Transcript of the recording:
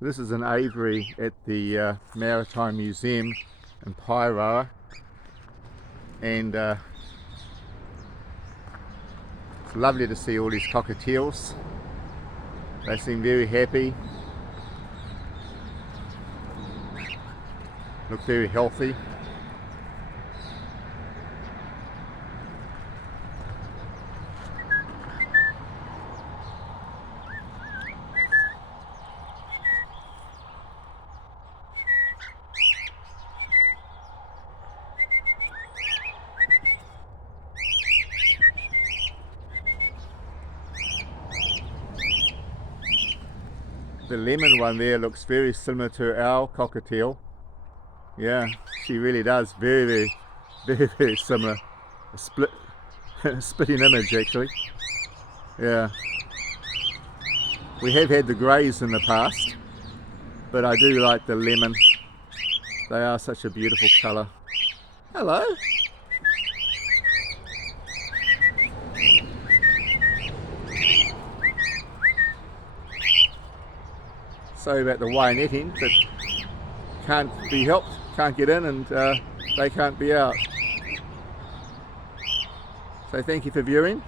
So this is an aviary at the Maritime Museum in Paeroa, and it's lovely to see all these cockatiels. They seem very happy, look very healthy. The lemon one there looks very similar to our cockatiel. Yeah, she really does. Very similar. A spitting image actually. Yeah. We have had the greys in the past, but I do like the lemon. They are such a beautiful colour. Hello. Sorry about the wire netting, but can't be helped, can't get in, and they can't be out. So thank you for viewing.